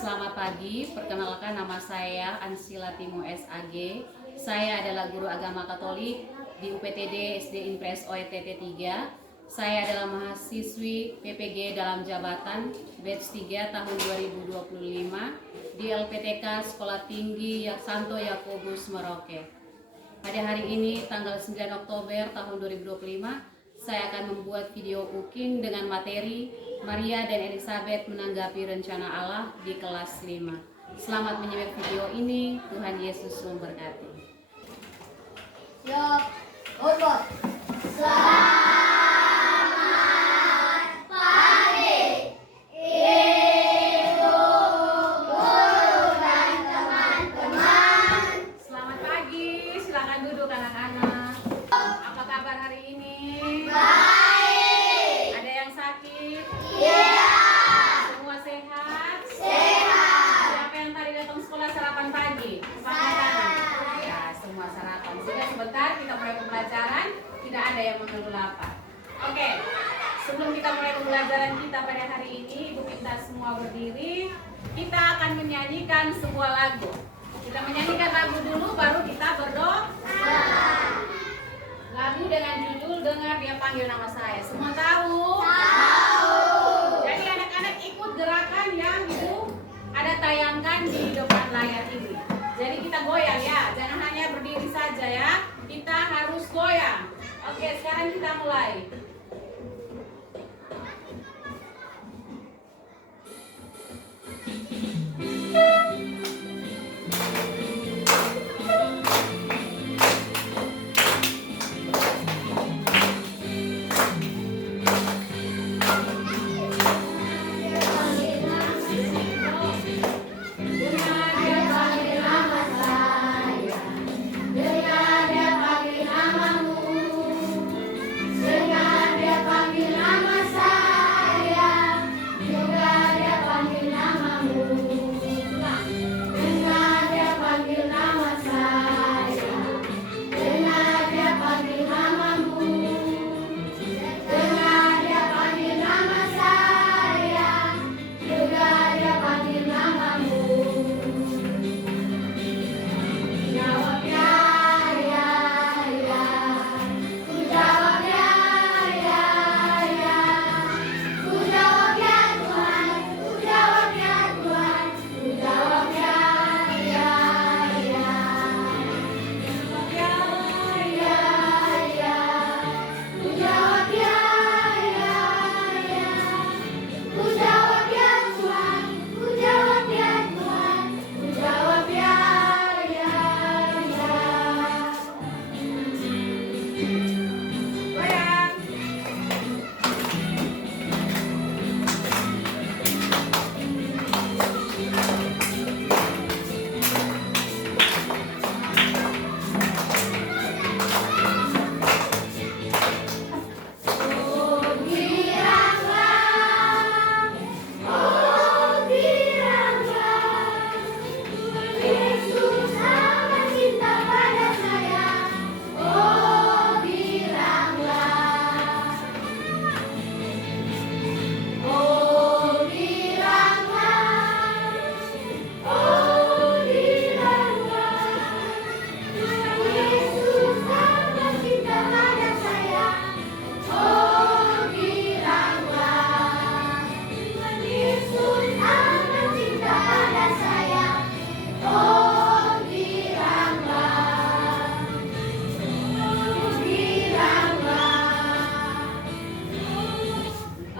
Selamat pagi, perkenalkan nama saya Ansila Timo SAG. Saya adalah guru agama Katolik di UPTD SD Impres OETT 3. Saya adalah mahasiswi PPG dalam jabatan batch 3 tahun 2025 di LPTK Sekolah Tinggi Santo Yakobus Merauke. Pada hari ini tanggal 9 Oktober tahun 2025, saya akan membuat video cooking dengan materi Maria dan Elizabeth menanggapi rencana Allah di kelas 5. Selamat menyimak video ini. Tuhan Yesus memberkati. Siap, Bapak. Selamat pagi, Ibu guru dan teman-teman. Selamat pagi, silakan duduk anak-anak. Apa kabar hari ini? Baik. Ada yang sakit? Iya. Semua sehat? Sehat. Siapa yang tadi datang sekolah sarapan pagi? Angkat tangan. Ya, semua sarapan. Sudah sebentar kita mulai pembelajaran. Tidak ada yang mengeluh lapar. Oke, sebelum kita mulai pembelajaran kita pada hari ini, Ibu minta semua berdiri. Kita akan menyanyikan sebuah lagu. Kita menyanyikan lagu dulu, baru kita berdoa. Lagu dengan judul Dengar Dia Panggil Nama Saya. Semua tahu? Tahu. Jadi anak-anak ikut gerakan yang Ibu ada tayangkan di depan layar ini. Jadi kita goyang ya, jangan hanya berdiri saja ya. Kita harus goyang. Oke, sekarang kita mulai.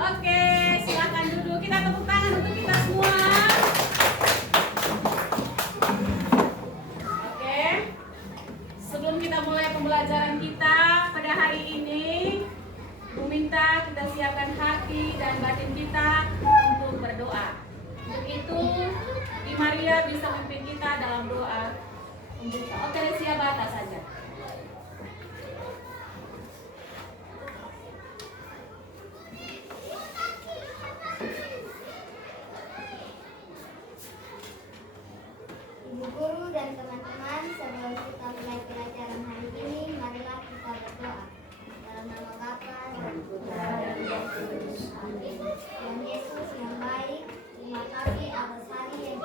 Oke, silakan duduk. Kita tepuk tangan untuk kita semua. Oke. Sebelum kita mulai pembelajaran kita pada hari ini, Ibu minta kita siapkan hati dan batin kita untuk berdoa. Untuk itu, Di Maria bisa memimpin kita dalam doa. Oke, siap batas saja. Ibu guru dan teman-teman, sebelum kita mulai pelajaran hari ini, marilah kita berdoa. Dalam nama Bapa dan Putra dan Roh Kudus. Amin. Tuhan Yesus yang baik, terima kasih atas hari yang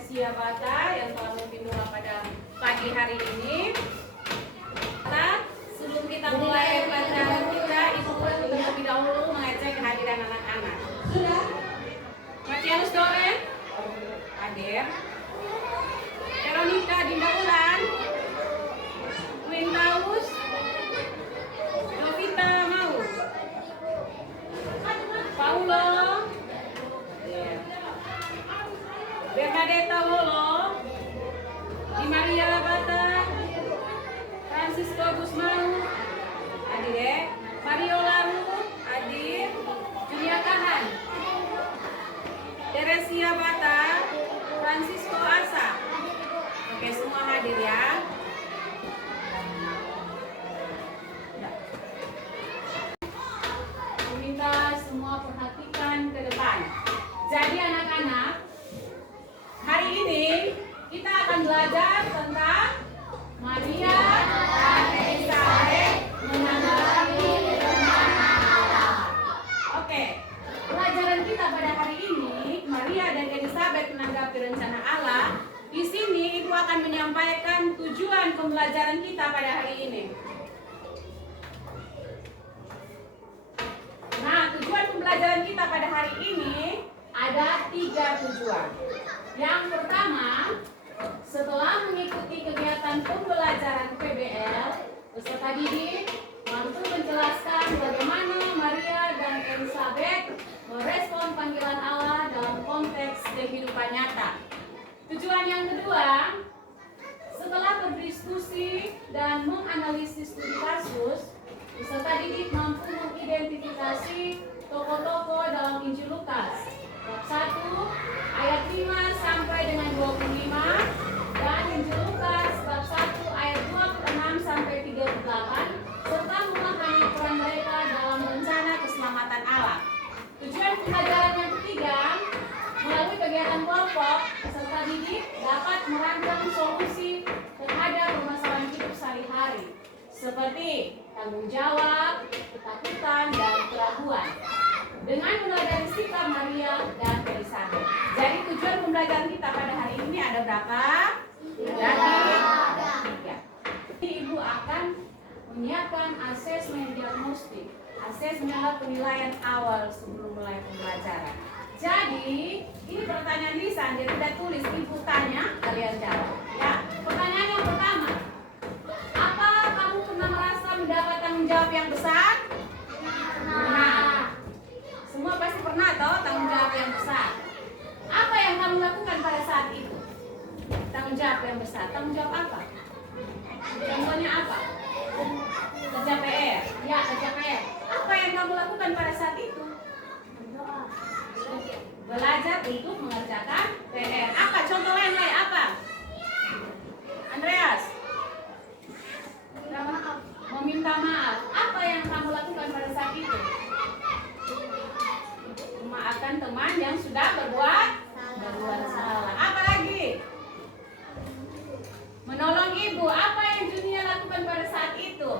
Teresia Bata yang telah memimpin doa pada pagi hari ini. Nah, sebelum kita mulai pelajaran kita, Ibu terlebih dahulu mengecek kehadiran anak-anak. Sudah? Matianus Doren? Hadir. Veronica Dinda Ulan? Quintaus? Novita mau? Paulo? Bernadetta Wolo? Di Maria Bata? Francisco Gusmau? Hadir. Mario Laru? Hadir. Julia Kahan? Teresia Bata? Francisco Asa? Oke, semua hadir ya. Minta semua perhatikan ke depan. Jadi anak-anak, hari ini kita akan belajar tentang Maria dan Elizabeth menanggapi rencana Allah. Oke, pelajaran kita pada hari ini, Maria dan Elizabeth menanggapi rencana Allah. Di sini Ibu akan menyampaikan tujuan pembelajaran kita pada hari ini. Nah, tujuan pembelajaran kita pada hari ini ada 3 tujuan. Yang pertama, setelah mengikuti kegiatan pembelajaran PBL, peserta didik mampu menjelaskan bagaimana Maria dan Elizabeth merespon panggilan Allah dalam konteks kehidupan nyata. Tujuan yang kedua, setelah berdiskusi dan menganalisis studi kasus, peserta didik mampu mengidentifikasi tokoh-tokoh dalam Injil Lukas bab 1 ayat 5 sampai dengan 25 dan Injil Lukas bab 1 ayat 26 sampai 38 serta memahami peran mereka dalam rencana keselamatan Allah. Tujuan pembelajaran yang ketiga, melalui kegiatan kelompok, peserta didik dapat merancang solusi terhadap permasalahan hidup sehari-hari seperti tanggung jawab, ketakutan, dan keraguan dengan mulai dari sikap Maria dan Elizabeth. Jadi tujuan pembelajaran kita pada hari ini ada berapa? Ada 3. Ibu akan menyiapkan asesmen diagnostik, asesmen penilaian awal sebelum mulai pembelajaran. Jadi ini pertanyaan lisan, jadi tidak tulis, Ibu tanya, kalian jawab. Ya, pertanyaan yang pertama. Apa kamu pernah merasa mendapat tanggung jawab yang besar? Pernah. Semua pasti pernah toh tanggung jawab yang besar. Apa yang kamu lakukan pada saat itu? Tanggung jawab yang besar. Tanggung jawab apa? Contohnya apa? Kerja PR. Ya, kerja PR. Apa yang kamu lakukan pada saat itu? Belajar untuk mengerjakan PR. Apa? Contoh lain apa? Andreas? Meminta maaf. Apa yang kamu lakukan pada saat itu? Memaafkan teman yang sudah berbuat salah. Apa lagi? Menolong ibu. Apa yang Junia lakukan pada saat itu?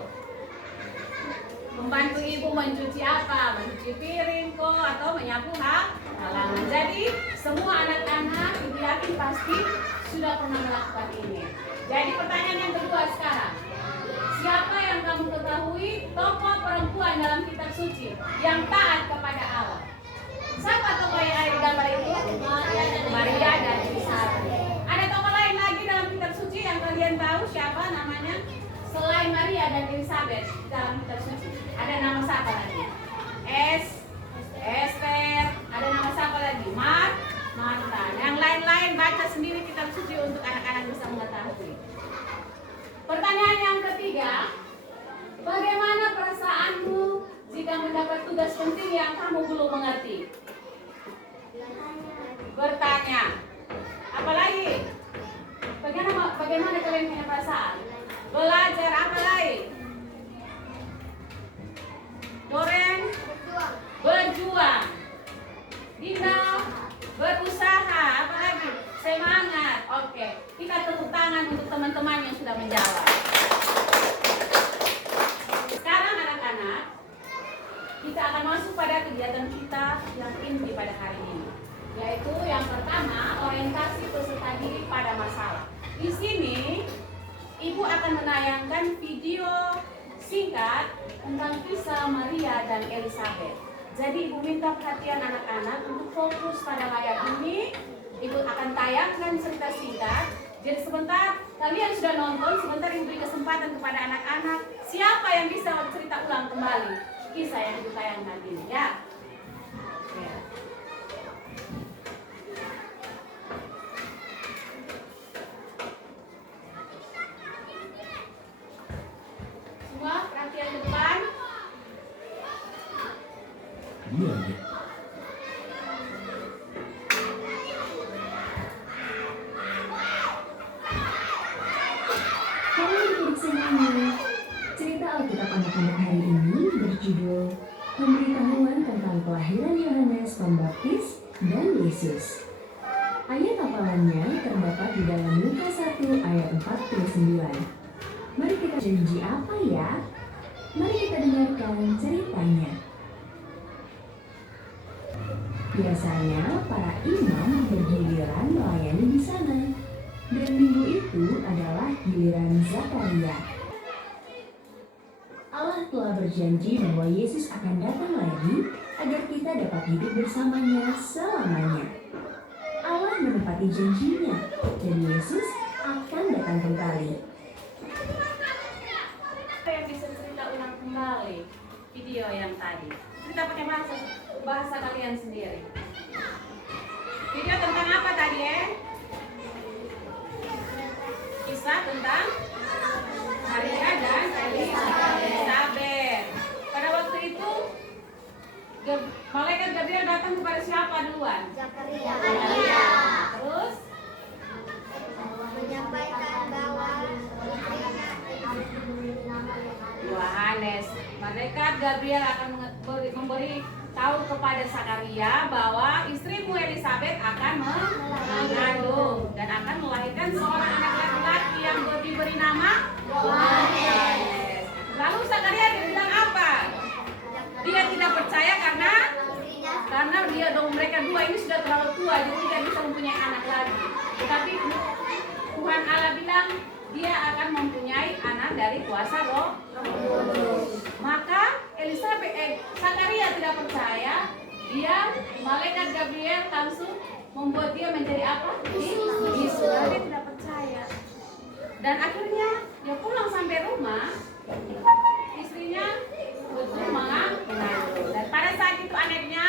Membantu ibu mencuci apa? Mencuci piring kok atau menyapu halaman. Jadi semua anak-anak ibu yakin pasti sudah pernah melakukan ini. Jadi pertanyaan yang kedua sekarang. Siapa yang kamu ketahui tokoh perempuan dalam kitab suci yang taat kepada Allah? Siapa tokoh yang ada di gambar itu? Maria dan Elizabeth. Ada tokoh lain lagi dalam kitab suci yang kalian tahu siapa namanya? Selain Maria dan Elizabeth dalam kitab suci. Ada nama siapa lagi? Esther. Ada nama siapa lagi? Marta. Yang lain-lain baca sendiri kitab suci untuk anak-anak bisa mengetahui. Pertanyaan yang ketiga, bagaimana perasaanmu jika mendapat tugas penting yang kamu belum mengerti? Bertanya. Apalagi? Bagaimana kalian punya perasaan? Belajar apa lagi? Doren? Berjuang. Dinda? Berusaha. Apa lagi? Semangat. Oke. Kita tepuk tangan untuk teman-teman yang sudah menjawab. Sekarang anak-anak, kita akan masuk pada kegiatan kita yang inti pada hari ini. Yaitu yang pertama, orientasi peserta didik pada masalah. Di sini Ibu akan menayangkan video singkat tentang kisah Maria dan Elizabeth. Jadi Ibu minta perhatian anak-anak untuk fokus pada layar ini. Ibu akan tayangkan cerita singkat. Jadi sebentar kalian sudah nonton, sebentar Ibu beri kesempatan kepada anak-anak. Siapa yang bisa cerita ulang kembali kisah yang Ibu tayangkan ini ya? Oke. Semua perhatian ke depan. Iya. Halo adik semuanya, cerita Alkitab anak-anak hari ini berjudul Pemberitahuan tentang kelahiran Yohanes Pembaptis dan Yesus. Ayat hafalannya terdapat di dalam Lukas 1 ayat 49. Mari kita janji apa ya? Mari kita dengarkan ceritanya. Biasanya para imam bergiliran melayani di sana. Dan minggu itu adalah giliran Zakaria. Allah telah berjanji bahwa Yesus akan datang lagi agar kita dapat hidup bersamanya selamanya. Allah menepati janjinya dan Yesus akan datang kembali. Siapa yang bisa cerita ulang kembali video yang tadi? Cerita pakai bahasa kalian sendiri. Video tentang apa tadi ya? Kisah tentang Maria dan Elizabeth. Pada waktu itu malaikat Gabriel datang kepada siapa duluan? Zakaria Terus menyampaikan bahwa Yohanes. Malaikat Gabriel akan memberi tahu kepada Zakaria bahwa istrimu Elizabeth akan mengandung dan akan melahirkan seorang anak laki-laki yang diberi nama Yohanes. Lalu Zakaria bilang apa? Dia tidak percaya karena mereka dua ini sudah terlalu tua, jadi tidak bisa mempunyai anak lagi. Tetapi Tuhan Allah bilang dia akan mempunyai anak dari kuasa Roh Kudus. Maka Zakaria tidak percaya, malaikat Gabriel langsung membuat dia menjadi apa? Yesus. Dia tidak percaya. Dan akhirnya dia pulang sampai rumah, istrinya betul mengandung. Dan pada saat itu anaknya,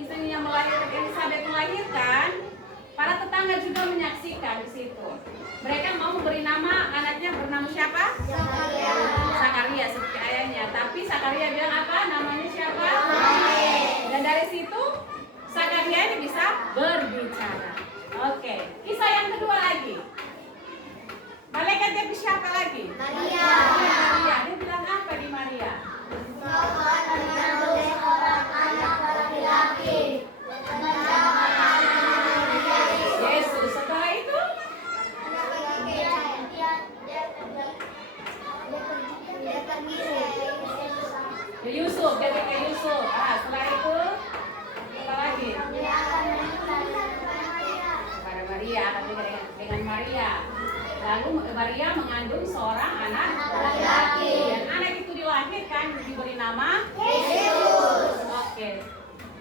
istrinya Elizabeth melahirkan, para tetangga juga menyaksikan di situ. Mereka mau beri nama anaknya bernama siapa? Zakaria seperti ayahnya. Tapi Zakaria bilang apa? Namanya siapa? Dan dari situ Zakaria ini bisa berbicara. Oke. Kisah yang kedua lagi. Malaikat dia siapa lagi? Maria. Dia bilang apa di Maria? Yesus. Setelah itu Yusuf, dia ke Yusuf. Setelah itu apa lagi? Pada Maria, dengan Maria. Lalu Maria mengandung seorang anak laki-laki. Dan anak itu dilahirkan diberi nama Yesus. Oke.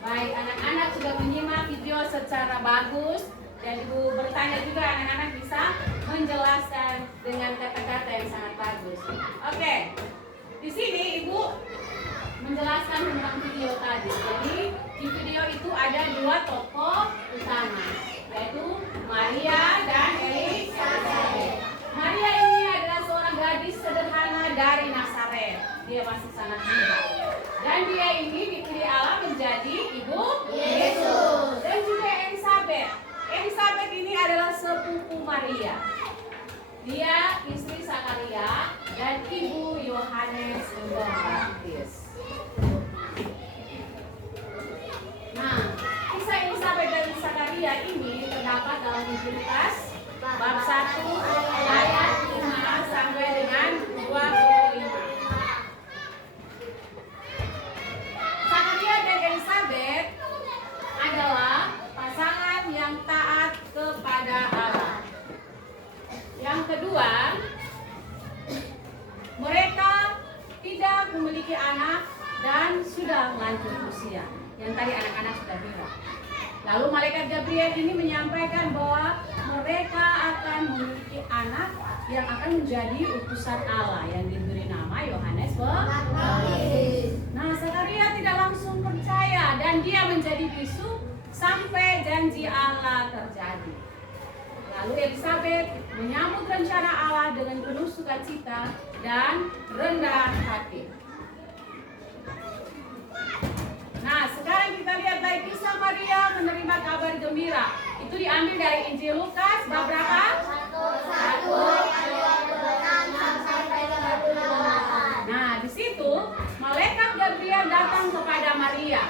Baik, anak-anak sudah menyimak video secara bagus dan Ibu bertanya juga anak-anak bisa menjelaskan dengan kata-kata yang sangat bagus. Oke. Di sini Ibu menjelaskan tentang video tadi. Jadi di video itu ada dua tokoh utama, yaitu Maria dan Elizabeth. Maria ini adalah seorang gadis sederhana dari Nazaret. Dia masih sangat muda. Dan dia ini dipilih Allah menjadi ibu Yesus. Dan juga Elizabeth. Elizabeth ini adalah sepupu Maria. Dia istri Zakaria dan ibu Yohanes Pembaptis. Nah, kisah Elizabeth dan Zakaria ini terdapat dalam Injil Lukas bab 1 ayat 5 sampai dengan 25. Zakaria dan Elizabeth adalah pasangan kedua, mereka tidak memiliki anak dan sudah lanjut usia. Yang tadi anak-anak sudah bilang. Lalu malaikat Gabriel ini menyampaikan bahwa mereka akan memiliki anak yang akan menjadi utusan Allah yang diberi nama Yohanes Pembaptis. Nah, Zakaria tidak langsung percaya dan dia menjadi bisu sampai janji Allah terjadi. Lalu Elisabet menyambut rencana Allah dengan penuh sukacita dan rendah hati. Nah, sekarang kita lihat lagi kisah Maria menerima kabar gembira. Itu diambil dari Injil Lukas bab berapa? 1 Nah, di situ malaikat Gabriel datang kepada Maria,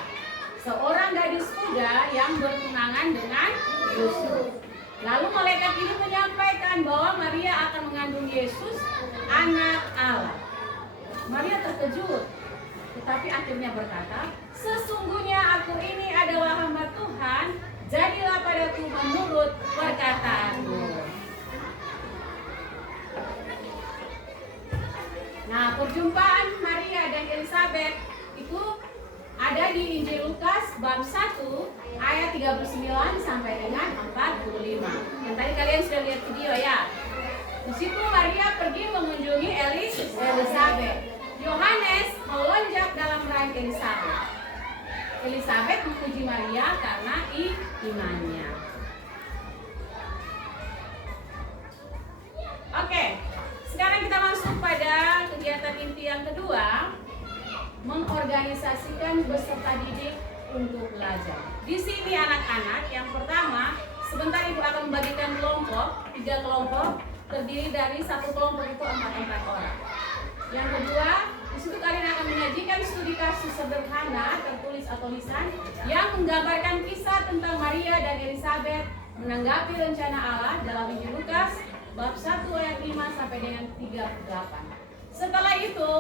seorang gadis muda yang bertunangan dengan Yusuf. Lalu malaikat ini menyampaikan bahwa Maria akan mengandung Yesus, anak Allah. Maria terkejut, tetapi akhirnya berkata, "Sesungguhnya aku ini adalah hamba Tuhan, jadilah padaku menurut perkataanmu." Nah, perjumpaan Maria dan Elisabet itu ada di Injil Lukas bab 1 ayat 39 sampai dengan 45. Yang tadi kalian sudah lihat video ya. Di situ Maria pergi mengunjungi Elisabet. Yohanes melonjak dalam rahim Elisabet. Elisabet memuji Maria karena imannya. Oke, sekarang kita masuk pada kegiatan inti yang kedua, mengorganisasikan peserta didik untuk belajar. Di sini anak-anak, yang pertama, sebentar Ibu akan membagikan kelompok, 3 kelompok, terdiri dari satu kelompok itu 4 orang. Yang kedua, di situ kalian akan menyajikan studi kasus sederhana tertulis atau lisan yang menggambarkan kisah tentang Maria dan Elisabet menanggapi rencana Allah dalam Injil Lukas bab 1 ayat 5 sampai dengan 38. Setelah itu,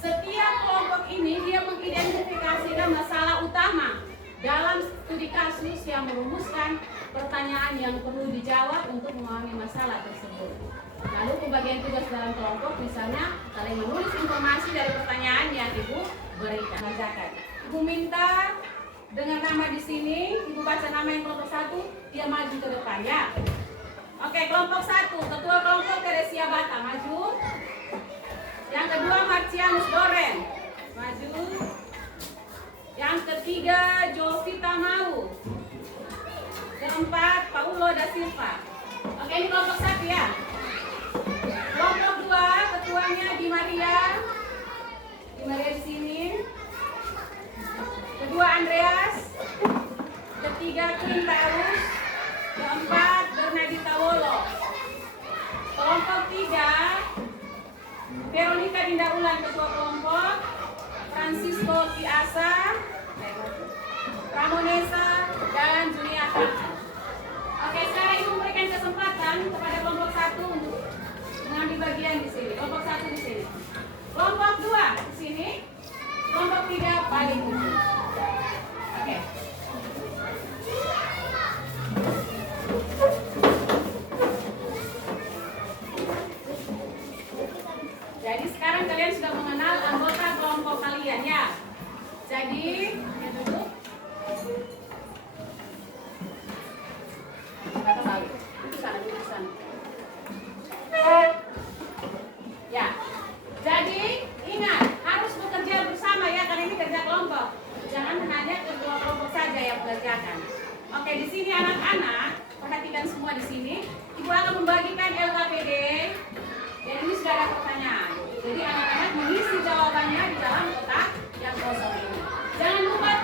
setiap kelompok ini dia mengidentifikasikan masalah utama dalam studi kasus yang merumuskan pertanyaan yang perlu dijawab untuk memahami masalah tersebut. Lalu pembagian tugas dalam kelompok, misalnya kalian menulis informasi dari pertanyaan yang Ibu berikan. Bacakan. Ibu minta dengan nama di sini, Ibu baca nama yang kelompok 1, dia maju ke depan ya. Oke, kelompok 1, ketua kelompok Teresia Bata, maju. Yang kedua Marcianus Doren, maju. Yang ketiga Jovita Mau. Keempat Paulo da Silva. Oke, ini kelompok 1 ya. Kelompok 2 ketuanya Di Maria di sini. Kedua Andreas. Ketiga Quinta Erus. Keempat Bernadita Wolo. Kelompok 3 Veronica Dinda Ulan ketua kelompok. Francisco Tiasa, Ramonesa, dan Juliata. Oke, sekarang Ibu memberikan kesempatan kepada kelompok 1 untuk mengambil bagian di sini. Kelompok 1 di sini. Kelompok 2 di sini. Kelompok 3 paling ujung. Oke. Jadi sekarang kalian sudah mengenal anggota kelompok kalian ya. Jadi, ya duduk. Kata balik. Itu sana, duduk sana. Ya. Jadi, ingat harus bekerja bersama ya, karena ini kerja kelompok. Jangan hanya ketua kelompok saja yang mengerjakan. Oke, di sini anak-anak, perhatikan semua di sini. Ibu akan membagikan LKPD. Dan ini sudah ada pertanyaan. Jadi anak-anak mengisi jawabannya di dalam kotak yang kosong ini. Jangan lupa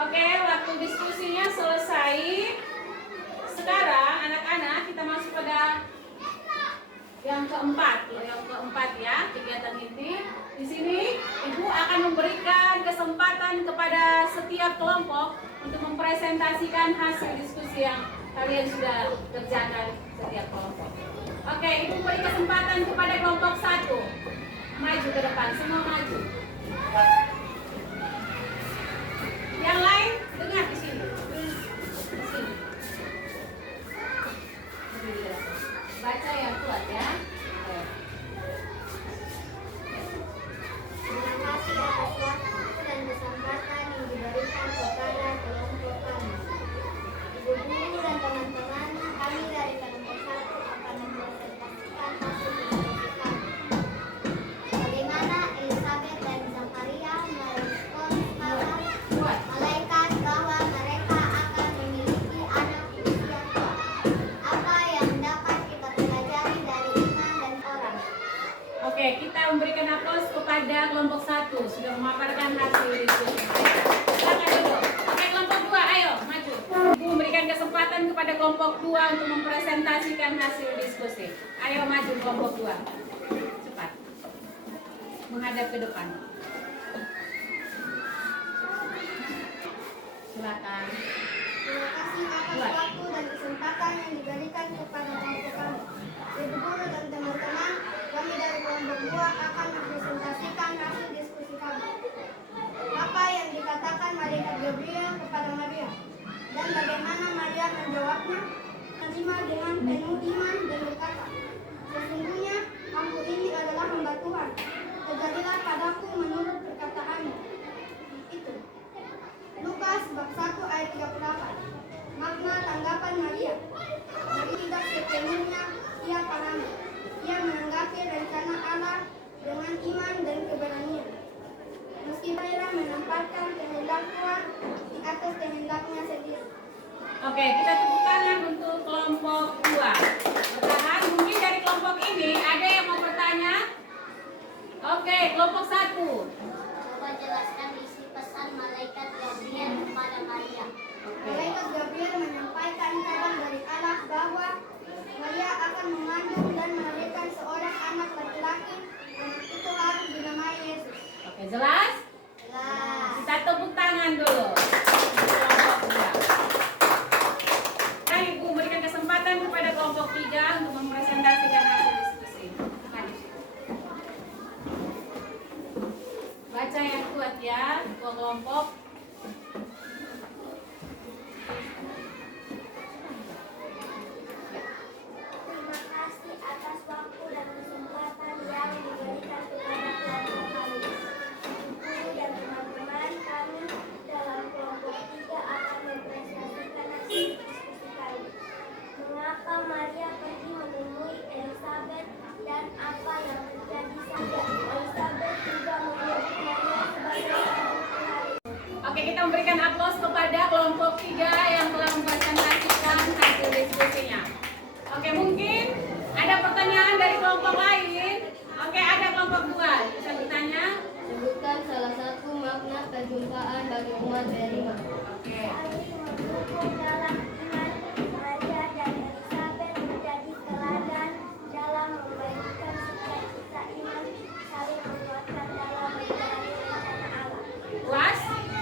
Oke, waktu diskusinya selesai. Sekarang anak-anak kita masuk pada yang keempat ya, kegiatan inti. Di sini Ibu akan memberikan kesempatan kepada setiap kelompok untuk mempresentasikan hasil diskusi yang kalian sudah kerjakan setiap kelompok. Oke, Ibu beri kesempatan kepada kelompok 1. Maju ke depan, semua maju. Yang lain dengar di sini. Di sini. Baca yang kuat ya. Terima kasih atas waktu dan kesempatan yang diberikan kepada kelompok kami. Ibu guru dan teman-teman, kami dari kelompok 1 akan mempresentasikan hasil diskusi kami. Bagaimana Elizabeth dan Zakaria merespons kabar malaikat bahwa mereka akan memiliki anak usia tua. Apa yang dapat kita pelajari dari iman dan orang? Oke, kita memberikan aplaus kepada kelompok 1 sudah memaparkan hasil diskusi. Silakan duduk. Oke, kelompok 2, ayo maju. Ibu memberikan kesempatan kepada kelompok 2 untuk mempresentasikan hasil diskusi. Ayo maju kelompok 2. Cepat. Menghadap ke depan. Silakan. Terima kasih atas waktu dan kesempatan yang diberikan kepada kelompok kami. Ibu guru dan teman-teman, kami dari kelompok 2 akan mempresentasikan hasil diskusi kami. Apa yang dikatakan malaikat Gabriel kepada Maria dan bagaimana Maria menjawabnya? Menerima dengan penuh iman dan berkata, sesungguhnya aku ini adalah hamba Tuhan. Terjadilah padaku menurut perkataanmu. Itu. Lukas bab 1 ayat 38. Makna tanggapan Maria. Maria tidak sepenuhnya ia pahami. Ia menanggapi rencana Allah dengan iman dan keberanian. Meski Maria menempatkan kehendak Tuhan di atas kehendaknya sendiri. Oke, kita tepuk tangan untuk kelompok 2. Bertahan, mungkin dari kelompok ini ada yang mau bertanya? Oke, kelompok 1. Coba jelaskan isi pesan malaikat Gabriel kepada Maria. Oke. Malaikat Gabriel menyampaikan kabar dari Allah bahwa Maria akan mengandung dan melahirkan seorang anak laki-laki. Anak itu harus dinamai Yesus. Oke, jelas? Jelas. Kita tepuk tangan dulu. Kelompok 2. Nah, Ibu berikan kesempatan kepada kelompok 3 untuk mempresentasikan hasil diskusi. Maju. Baca yang kuat ya, ketua kelompok. Terima kasih atas waktu dan kesempatan yang diberikan kepada kelompok kami. Guru dan teman-teman kami dalam kelompok 3 akan mempresentasikan hasil diskusi kami. Mengapa Maria pergi menemui Elizabeth dan apa yang terjadi saja? Elizabeth juga menyebut Maria sebagai ibu Tuhan. Oke, kita memberikan aplaus kepada kelompok 3 yang telah mempresentasikan hasil diskusinya. Oke, mungkin ada pertanyaan dari kelompok lain. Oke, ada kelompok 2. Bisa bertanya? Sebutkan salah satu makna perjumpaan bagi umat Berima. Oke. Mendukung dalam iman, Maria dan Elizabeth menjadi teladan dalam membagikan sukacita iman, saling menguatkan dalam menjalani rencana Allah. Puas?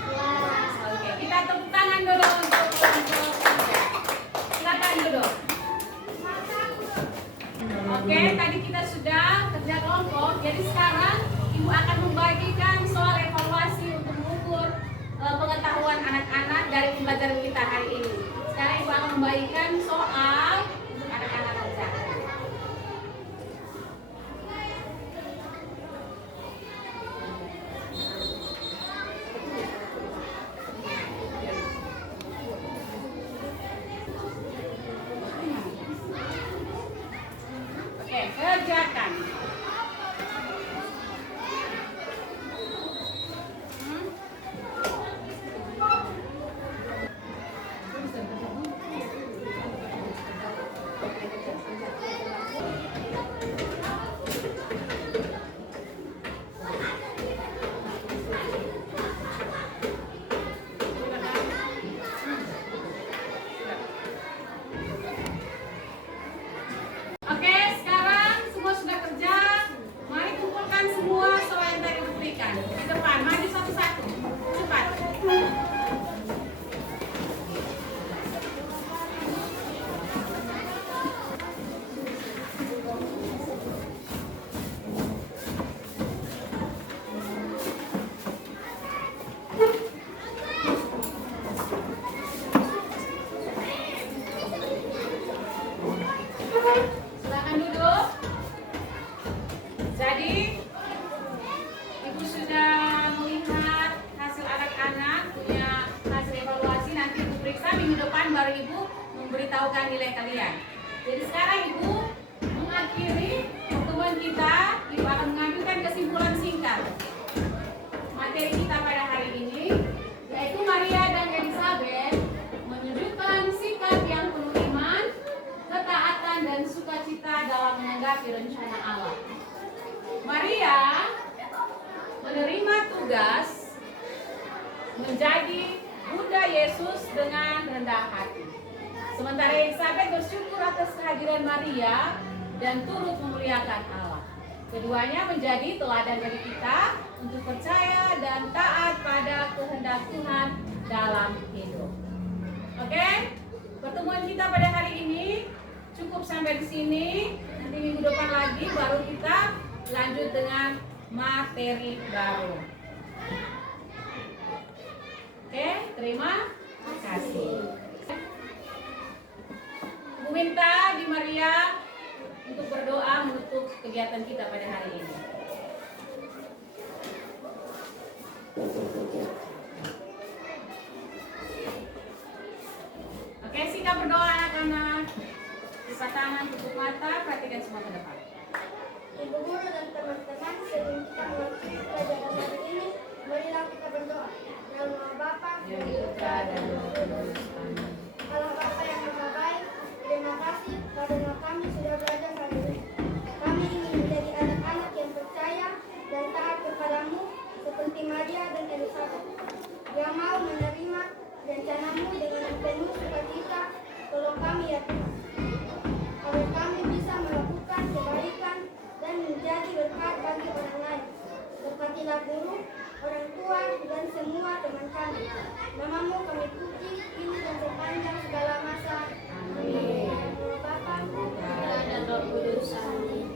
Wah. Oke, kita tepuk tangan Jadi sekarang Ibu akan membagikan soal evaluasi untuk mengukur pengetahuan anak-anak dari pembelajaran kita hari ini. Sekarang Ibu akan membagikan soal untuk anak-anak kerjakan. Oke, kerjakan. Oke, sekarang semua sudah kerja. Mari kumpulkan semua soal yang tadi diberikan. Di depan, maju satu-satu. Cepat. Silakan duduk. Jadi, Ibu sudah melihat hasil anak-anak, punya hasil evaluasi. Nanti Ibu periksa minggu depan, baru Ibu memberitahukan nilai kalian. Jadi sekarang Ibu mengakhiri pertemuan kita. Ibu akan mengambilkan kesimpulan singkat materi kita pada hari ini, yaitu Maria dan Elizabeth menunjukkan sikap yang penuh iman, ketaatan dan sukacita dalam menanggapi rencana Allah. Maria menerima tugas menjadi Bunda Yesus dengan rendah hati. Sementara Elizabeth bersyukur atas kehadiran Maria dan turut memuliakan Allah. Keduanya menjadi teladan bagi kita untuk percaya dan taat pada kehendak Tuhan dalam hidup. Oke? Pertemuan kita pada hari ini cukup sampai di sini. Nanti minggu depan lagi baru kita lanjut dengan materi baru. Oke, terima kasih. Bu minta di Maria untuk berdoa menutup kegiatan kita pada hari ini. Oke, sikap berdoa anak-anak. Buka tangan, tutup mata, perhatikan semua ke depan. Ibu guru dan teman-teman, sebelum kita mengikuti pelajaran hari ini, marilah kita berdoa. Dalam nama Bapa Yang Putra dan Roh Kudus. Amin. Allah Bapa yang Maha Baik, terima kasih karena kami sudah belajar hari ini. Kami ingin menjadi anak-anak yang percaya dan taat kepadamu seperti Maria dan Elizabeth, yang mau menerima rencanamu dengan penuh sukacita. Tolong kami ya Tuhan, agar kami bisa melakukan kebaikan dan menjadi berkat bagi orang lain. Berkatilah guru, orang tua, dan semua teman kami. Namamu kami puji, kini dan sepanjang segala masa. Amin. Nama Bapa, Putra, dan Roh Kudus. Amin.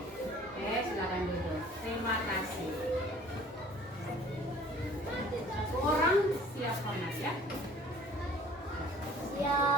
Oke, silakan duduk. Terima kasih. Satu orang siap hormat ya. Siap.